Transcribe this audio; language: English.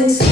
and